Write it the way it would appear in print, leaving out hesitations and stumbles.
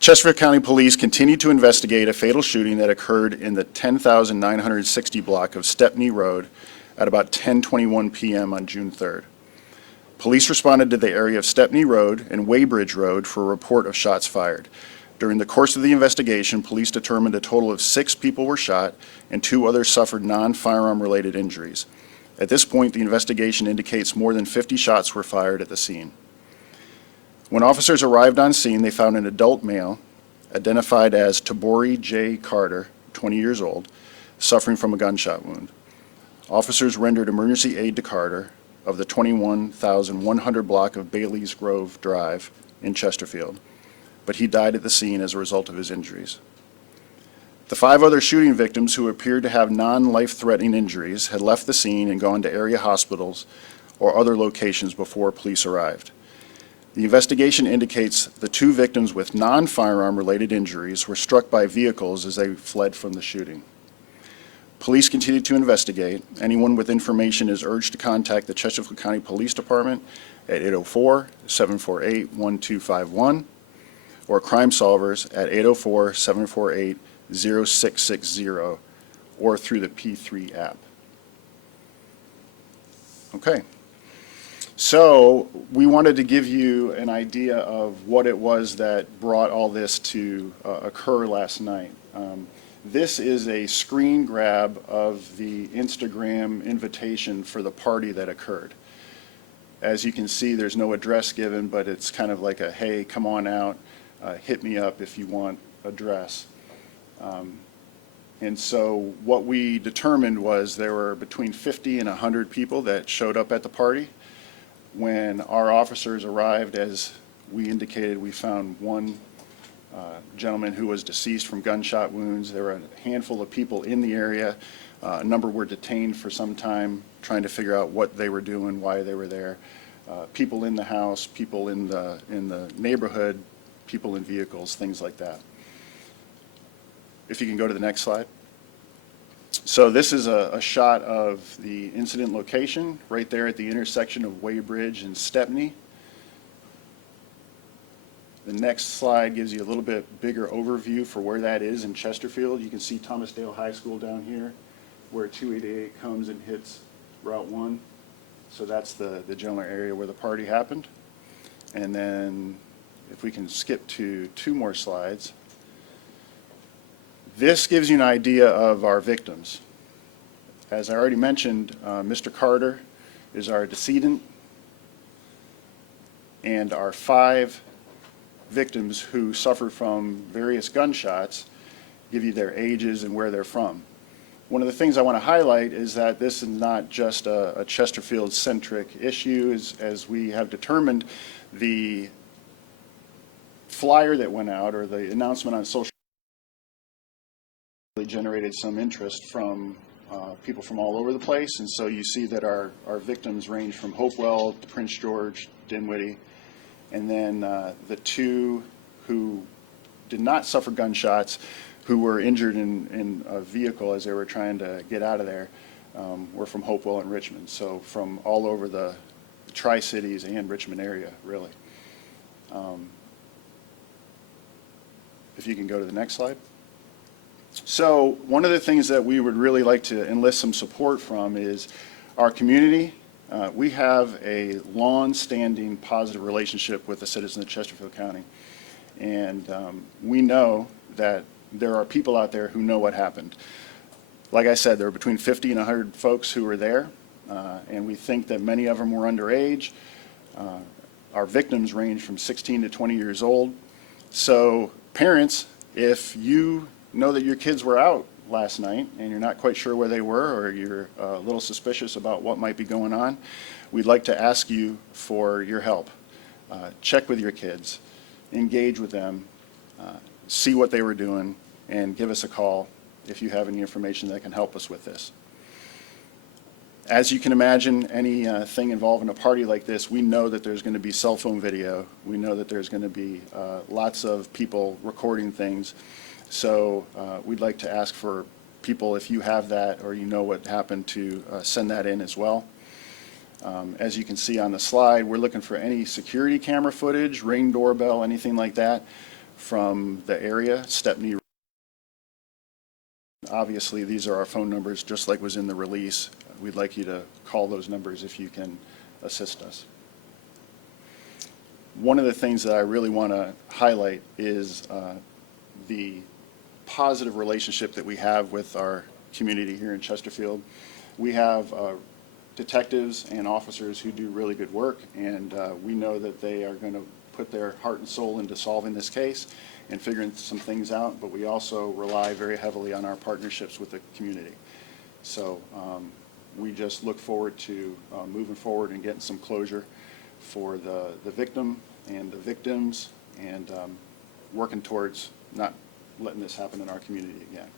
Chesterfield County Police continue to investigate a fatal shooting that occurred in the 10,960 block of Stepney Road at about 10:21 p.m. on June 3rd. Police responded to the area of Stepney Road and Weybridge Road for a report of shots fired. During the course of the investigation, police determined a total of 6 people were shot and 2 others suffered non-firearm related injuries. At this point, the investigation indicates more than 50 shots were fired at the scene. When officers arrived on scene, they found an adult male, identified as Tabori J. Carter, 20 years old, suffering from a gunshot wound. Officers rendered emergency aid to Carter of the 21,100 block of Bailey's Grove Drive in Chesterfield, but he died at the scene as a result of his injuries. The 5 other shooting victims who appeared to have non-life-threatening injuries had left the scene and gone to area hospitals or other locations before police arrived. The investigation indicates the 2 victims with non-firearm related injuries were struck by vehicles as they fled from the shooting. Police continue to investigate. Anyone with information is urged to contact the Chesterfield County Police Department at 804-748-1251 or Crime Solvers at 804-748-0660 or through the P3 app. Okay. So we wanted to give you an idea of what it was that brought all this to occur last night. This is a screen grab of the Instagram invitation for the party that occurred. As you can see, there's no address given, but it's kind of like a, hey, come on out, hit me up if you want a dress. And so what we determined was there were between 50 and 100 people that showed up at the party. When our officers arrived, as we indicated, we found one gentleman who was deceased from gunshot wounds. There were a handful of people in the area. A number were detained for some time, trying to figure out what they were doing, why they were there. People in the house, people in the neighborhood, people in vehicles, things like that. If you can go to the next slide. So this is a shot of the incident location right there at the intersection of Weybridge and Stepney. The next slide gives you a little bit bigger overview for where that is in Chesterfield. You can see Thomasdale High School down here where 288 comes and hits Route 1. So that's the general area where the party happened. And then if we can skip to 2 more slides. This gives you an idea of our victims. As I already mentioned, Mr. Carter is our decedent, and our 5 victims who suffered from various gunshots give you their ages and where they're from. One of the things I want to highlight is that this is not just a Chesterfield-centric issue. As we have determined, the flyer that went out, or the announcement on social media, generated some interest from people from all over the place. And so you see that our victims range from Hopewell to Prince George, Dinwiddie, and then the 2 who did not suffer gunshots, who were injured in a vehicle as they were trying to get out of there, were from Hopewell and Richmond. So from all over the Tri-Cities and Richmond area, really. If you can go to the next slide. So one of the things that we would really like to enlist some support from is our community. We have a long-standing positive relationship with the citizens of Chesterfield County. And we know that there are people out there who know what happened. Like I said, there were between 50 and 100 folks who were there, and we think that many of them were underage. Our victims range from 16 to 20 years old. So parents, if you know that your kids were out last night and you're not quite sure where they were, or you're a little suspicious about what might be going on, we'd like to ask you for your help. Check with your kids, engage with them, see what they were doing, and give us a call if you have any information that can help us with this. As you can imagine, anything involving a party like this, we know that there's going to be cell phone video. We know that there's going to be lots of people recording things. So we'd like to ask for people, if you have that or you know what happened, to send that in as well. As you can see on the slide, we're looking for any security camera footage, Ring doorbell, anything like that, from the area, Stepney. Obviously, these are our phone numbers, just like was in the release. We'd like you to call those numbers if you can assist us. One of the things that I really want to highlight is the positive relationship that we have with our community here in Chesterfield. We have detectives and officers who do really good work, and we know that they are going to put their heart and soul into solving this case and figuring some things out, but we also rely very heavily on our partnerships with the community. So we just look forward to moving forward and getting some closure for the victim and the victims, and working towards not letting this happen in our community again.